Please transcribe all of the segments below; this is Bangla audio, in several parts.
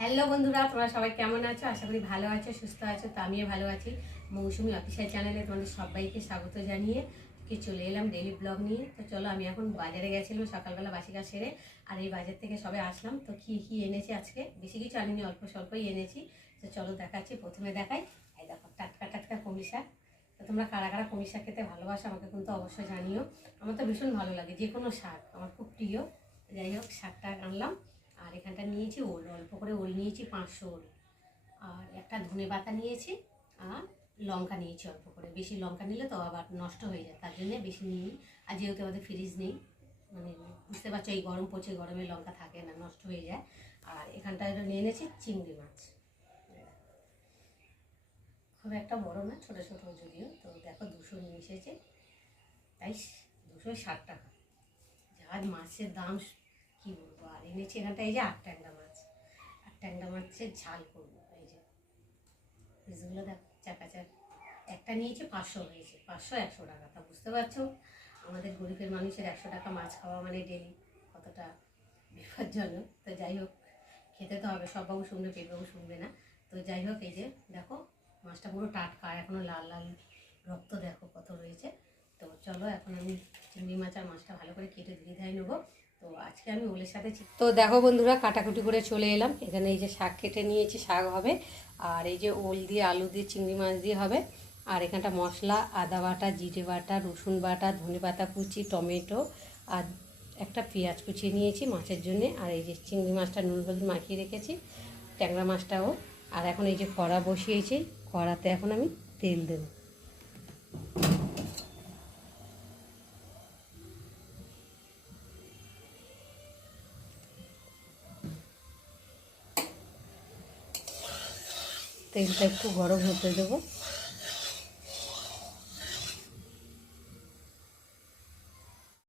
হ্যালো বন্ধুরা, তোমরা সবাই কেমন আছো? আশা করি ভালো আছো, সুস্থ আছো। তো আমিও ভালো আছি। মৌসুমি অফিসিয়াল চ্যানেলে তোমাদের সবাইকে স্বাগত জানিয়ে চলে এলাম ডেইলি ব্লগ নিয়ে। তো চলো, আমি এখন বাজারে গেছিলাম সকালবেলা বাসি কাজ সেরে, আর এই বাজার থেকে সবে আসলাম। তো কি এনেছি আজকে, বেশি কিছু আনিনি, অল্প স্বল্পই এনেছি। তো চলো দেখাচ্ছি। প্রথমে দেখাই, এই দেখো টাটকা টাটকা কলমি শাক। তো তোমরা কারা কারা কলমি শাক খেতে ভালোবাসো আমাকে কিন্তু অবশ্যই জানিও। আমার তো ভীষণ ভালো লাগে, যে কোনো শাক আমার খুব প্রিয়। যাই হোক, শাকটা আনলাম। আর এখানটা নিয়েছি ওল, অল্প করে ওল নিয়েছি 500 ওল। আর একটা ধনে পাতা নিয়েছি, আর লঙ্কা নিয়েছি অল্প করে। বেশি লঙ্কা নিলে তো আবার নষ্ট হয়ে যায়, তার জন্য বেশি নিই। আর যেহেতু আমাদের ফ্রিজ নেই, মানে বুঝতে পারছো, এই গরম পড়ছে, গরমে লঙ্কা থাকে না, নষ্ট হয়ে যায়। আর এখানটা নিয়ে এনেছি চিংড়ি মাছ। খুব একটা বড় না, ছোটো ছোটো যদিও। তো দেখো 200 নিয়ে এসেছে, তাই 260 টাকা। যা মাছের দাম কি বলবো। আর এনেছি এখানটা এই যে 8 ট্যাংরা মাছ। 8 ট্যাংরা মাছের ঝাল করবো। এই যে পিসগুলো দেখ, চাকা একটা নিয়েছি 500 হয়েছে। 500 100 টাকা, তা বুঝতে পারছো আমাদের গরিবের মানুষের 100 টাকা মাছ খাওয়া মানে ডেলি কতটা বিপজ্জনক। তো যাই হোক, খেতে তো হবে, সব বাবু শুনবে, পেটবাবু শুনবে না। তো যাই হোক, এই যে দেখো মাছটা পুরো টাটকা, এখনো লাল লাল রক্ত দেখো কত রয়েছে। তো চলো, এখন আমি চিংড়ি মাছ আর মাছটা ভালো করে কেটে ধুয়ে ধাই নেবো। তো আজকে আমি ওলের সাথে তো দেখো বন্ধুরা, কাটাকুটি করে চলে এলাম। এখানে এই যে শাক কেটে নিয়েছি, শাক হবে। আর এই যে ওল দিয়ে, আলু দিয়ে, চিংড়ি মাছ দিয়ে হবে। আর এখানটা মশলা, আদা বাটা, জিরে বাটা, রসুন বাটা, ধনে পাতা কুচি, টমেটো আর একটা পেঁয়াজ কুচিয়ে নিয়েছি মাছের জন্য। আর এই যে চিংড়ি মাছটা নুন হলুদ মাখিয়ে রেখেছি, ট্যাংরা মাছটাও। আর এখন এই যে কড়া বসিয়েছি, কড়াতে এখন আমি তেল দেব। তেলটা একটু গরম হতে দেবো।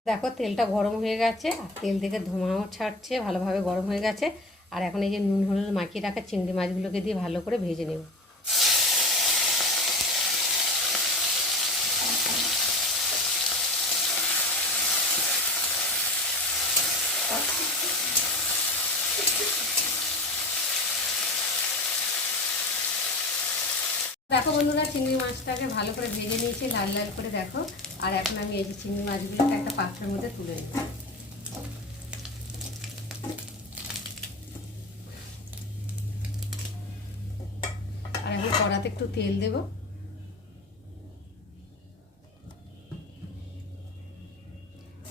দেখো তেলটা গরম হয়ে গেছে, আর তেল থেকে ধোঁয়াও ছাড়ছে, ভালোভাবে গরম হয়ে গেছে। আর এখন এই যে নুন হলুদ মাখিয়ে রাখা চিংড়ি মাছগুলোকে দিয়ে ভালো করে ভেজে নেব। দেখো বন্ধুরা, চিংড়ি মাছটাকে ভালো করে ভেজে নিয়েছি লাল লাল করে, দেখো। আর এখন আমি এই যে চিংড়ি মাছগুলোকে একটা পাত্রের মধ্যে তুলে নেব। আর এখন কড়াতে একটু তেল দেব।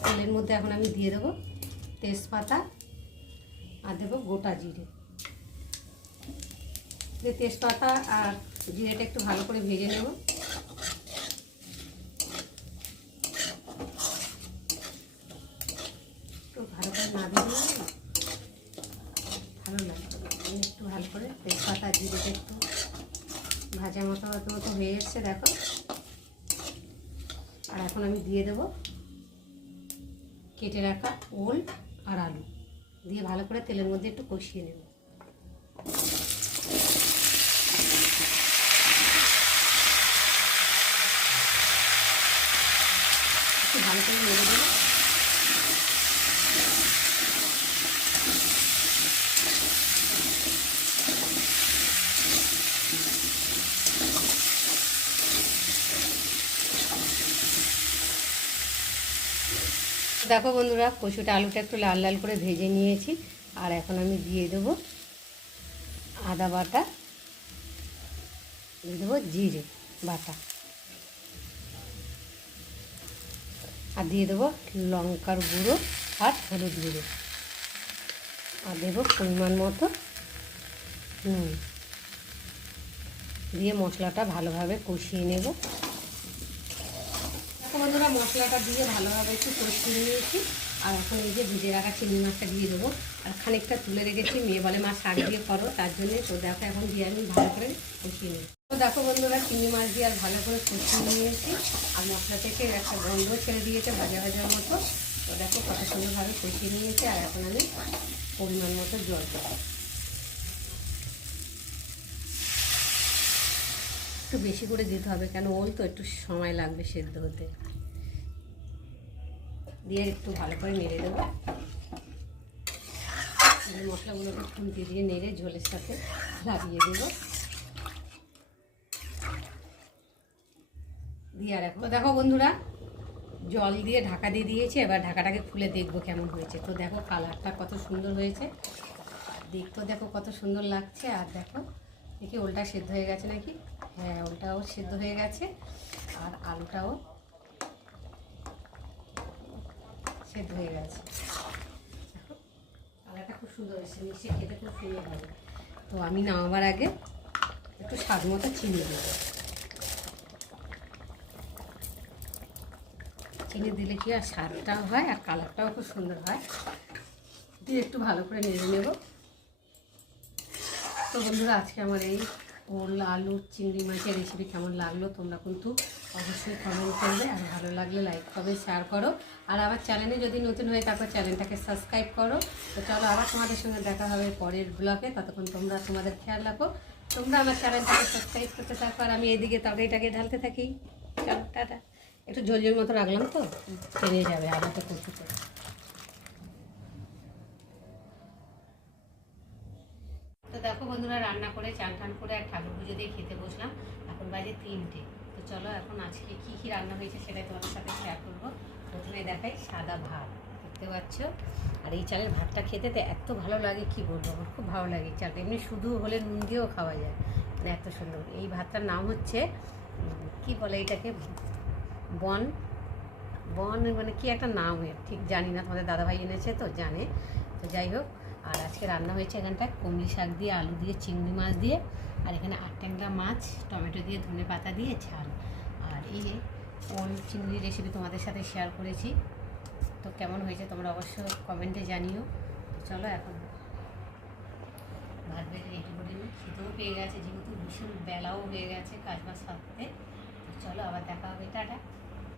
তেলের মধ্যে এখন আমি দিয়ে দেবো তেজপাতা, আর দেবো গোটা জিরে। তেজপাতা আর জিরেটা একটু ভালো করে ভেজে নেব। একটু ভালো করে না ভেজে নিলে ভালো লাগে। একটু ভালো করে তেজপাতা জিরেটা একটু ভাজা মতো হয়ে এসছে, দেখো। আর এখন আমি দিয়ে দেবো কেটে রাখা ওল আর আলু, দিয়ে ভালো করে তেলের মধ্যে একটু কষিয়ে নেব। একটু ভালো করে নেড়ে দেবো। দেখো বন্ধুরা, কচুটা আলুটা একটু লাল লাল করে ভেজে নিয়েছি। আর এখন আমি দিয়ে দেবো আদা বাটা, দিয়ে দেবো জিরে বাটা, আর দিয়ে দেবো লঙ্কার গুঁড়ো আর হলুদ গুঁড়ো, আর দেবো পরিমাণ মতো নুন, দিয়ে মশলাটা ভালোভাবে কষিয়ে নেব। বন্ধুরা, মশলাটা দিয়ে ভালোভাবে একটু কষিয়ে নিয়েছি। আর এখন এই যে ভেজে রাখা চিংড়ি মাছটা দিয়ে দেবো। আর খানিকটা তুলে রেখেছি, মেয়ে বলে মা শাক দিয়ে করো, তার জন্যে। তো দেখো, এখন দিয়ে আমি ভালো করে কষিয়ে নিই। তো দেখো বন্ধুরা, চিংড়ি মাছ দিয়ে আর ভালো করে কষিয়ে নিয়েছি। আর মশলা থেকে একটা গন্ধ ছেড়ে দিয়েছে ভাজা ভাজার মতো। তো দেখো কত সুন্দরভাবে কষিয়ে নিয়েছে। আর এখন আমি পরিমাণ মতো জল দেবো। একটু বেশি করে দিতে হবে, কেন ওল তো একটু সময় লাগবে সেদ্ধ হতে। দিয়ে একটু ভালো করে নেড়ে দেবো। এই মশলাগুলোকে খুন্তি দিয়ে নেড়ে ঝোলের সাথে লাগিয়ে দেবো। দিয়ে আর এখন দেখো বন্ধুরা, জল দিয়ে ঢাকা দিয়ে দিয়েছি। এবার ঢাকাটাকে খুলে দেখবো কেমন হয়েছে। তো দেখো কালারটা কত সুন্দর হয়েছে, দেখতেও দেখো কত সুন্দর লাগছে। আর দেখো দেখি ওলটা সেদ্ধ হয়ে গেছে নাকি। হ্যাঁ, ওলটাও সেদ্ধ হয়ে গেছে আর আলুটাও সেদ্ধ হয়ে গেছে। দেখো কালারটা খুব সুন্দর হয়েছে, মিশিয়ে খেতে খুব সুন্দর হবে। তো আমি নামাবার আগে একটু স্বাদ মতো চিনি দেবো। চিনি দিলে কি আর স্বাদটাও হয় আর কালারটাও খুব সুন্দর হয়। দিয়ে একটু ভালো করে নেড়ে নেব। তো বন্ধুরা, আজকে আমার এই ওল আলু চিংড়ি মাছের রেসিপি কেমন লাগলো তোমরা কিন্তু অবশ্যই কমেন্ট করবে। আর ভালো লাগলে লাইক কমেন্ট শেয়ার করো। আর আমার চ্যানেলে যদি নতুন হয়ে থাকো চ্যানেলটাকে সাবস্ক্রাইব করো। তো চলো আবার তোমাদের সঙ্গে দেখা হবে পরের ব্লগে। ততক্ষণ তোমরা তোমাদের খেয়াল রাখো। তোমরা আমার চ্যানেলটাকে সাবস্ক্রাইব করতে থাকো আর আমি এদিকে তরকারিটাকে ঢালতে থাকি। চলো টাটা। একটু ঝোল ঝোল মতো রাখলাম তো টেনে যাবে আলাদা করতে। তো দেখো বন্ধুরা, রান্না করে চান টান করে আর ঠাকুর পুজো দিয়ে খেতে বসলাম। এখন বাজে 3টে। তো চলো এখন আজকে কী কী রান্না হয়েছে সেটাই তোমাদের সাথে শেয়ার করবো। প্রথমে দেখাই সাদা ভাত, দেখতে পাচ্ছ। আর এই চালের ভাতটা খেতে তো এত ভালো লাগে, কি বলবো, আমার খুব ভালো লাগে। চালটা এমনি শুধু হলে নুন দিয়েও খাওয়া যায়, মানে এত সুন্দর। এই ভাতটার নাম হচ্ছে কি বলে এটাকে, বন বন মানে কি একটা নাম, ঠিক জানি না, তোমাদের দাদাভাই এনেছে তো জানে। তো যাই হোক, আর আজকে রান্না হয়েছে এখানটায় কমলি শাক দিয়ে, আলু দিয়ে, চিংড়ি মাছ দিয়ে, আর এখানে 8 ট্যাংরা মাছ টমেটো দিয়ে ধনে পাতা দিয়ে ঝাল। আর এই যে ওল চিংড়ি রেসিপি তোমাদের সাথে শেয়ার করেছি। তো কেমন হয়েছে তোমরা অবশ্যই কমেন্টে জানিও। তো চলো এখন ভাত বেড়ে রেডি করে নিই। খেতেও পেয়ে গেছে, যেহেতু ভীষণ বেলাও হয়ে গেছে কাজ বাজ সারতে। তো চলো আবার দেখা হবে, টাটা।